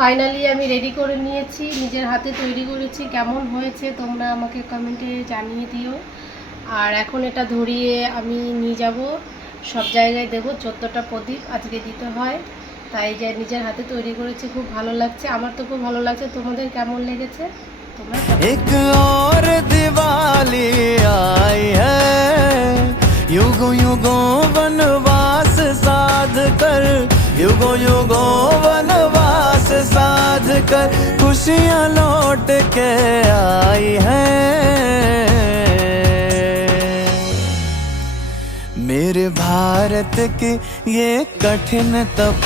Finally আমি ready করে নিয়েছি, নিজের হাতে তৈরি করেছি। কেমন হয়েছে তোমরা আমাকে কমেন্টে জানিয়ে দিও। আর এখন এটা ধরিয়ে আমি নিয়ে যাব, সব জায়গায় দেব। 14টা প্রদীপ আজকে দিতে হয়, তাই যে নিজের হাতে তৈরি করেছি, খুব ভালো লাগছে। আমার তো খুব ভালো লাগছে, তোমাদের কেমন লেগেছে তোমরা? एक और दिवाली आई है, युगों युगों वनवास साध कर, युगों युगों वनवास साध कर खुशियाँ लौट के आई हैं। मेरे भारत की ये कठिन तप